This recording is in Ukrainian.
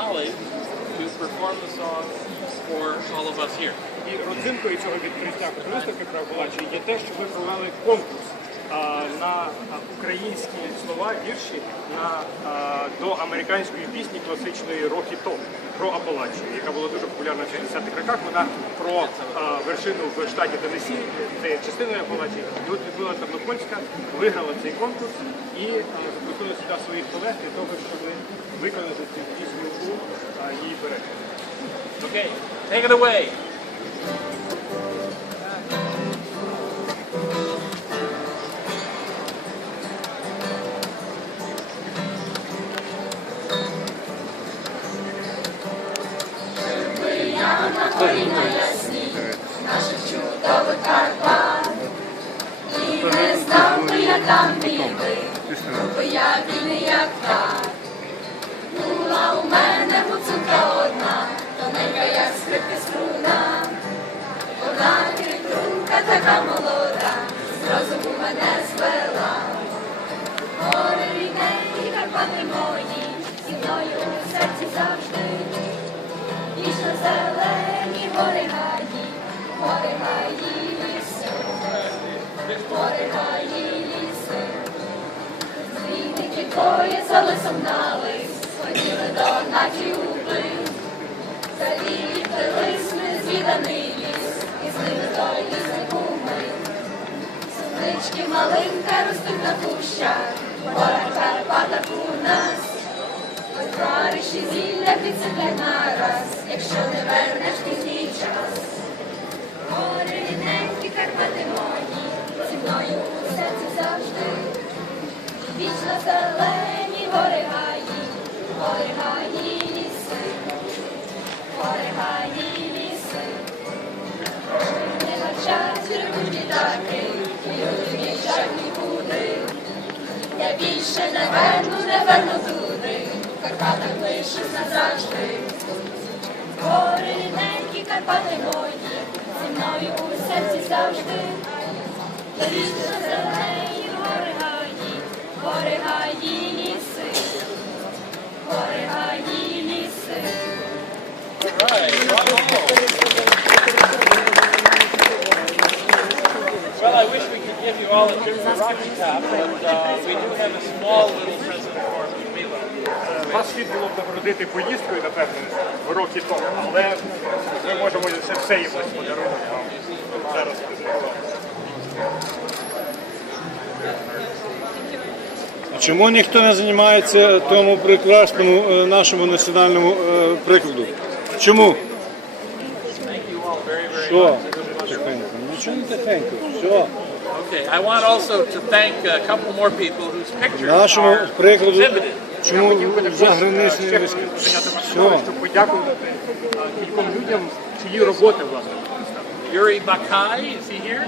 colleagues to perform the song for all of us here. І родзинкою цього відкриття виставки про Апалачі є те, що ми провели конкурс на українські слова вірші на до американської пісні класичної Рокі Топ про Апалачію, яка була дуже популярна в 60-х роках. Вона про а, вершину в штаті Теннессі, це є частиною Апалачії. І от Людмила Тернопольська виграла цей конкурс і запросила сюди своїх колег для того, щоб виконати цю пісню у її перекладі. Okay, take it away. Не знав би я там ніби, бо я війни як так. Була у мене гуцулка одна, тоненька, як скрипка струна. Вона крикунка така молода, Твої за лисом налис, хотіли до натюби. Заліпились ми звіданий ліс, і з ними той ліснику ми. Сонички малинка ростуть на кущах, гора Карпатах у нас. Бариші зілля підсиплять нараз, якщо не вернеш пізній час. Гори рідненькі Карпати мої, зі мною Я не верну, не верну туди, в Карпатах лишусь назавжди. Гори рідненькі Карпати мої, зі мною у серці завжди. Вічно зелені гори гаї, гори гаї ліси, гори гаї ліси. You all a trip to Rocky Top, but uh, we do have a small little present for Mila. Вас слід було б нагородити поїздкою, напевно, в роки тому, але ми можемо це все якось подарувати вам зараз. Чому ніхто не займається тому прекрасному е, нашому національному е, прикладу? Чому? Що? Нічого не тихенько. Все. Okay, I want also to thank a couple more people whose pictures Нашому are прикладу, exhibited. чому Хотів би також заграничний ще виск- прийняти вас Все. слово, щоб подякувати а, кільком людям, чиї роботи власне. Yuri Bakai, is he here?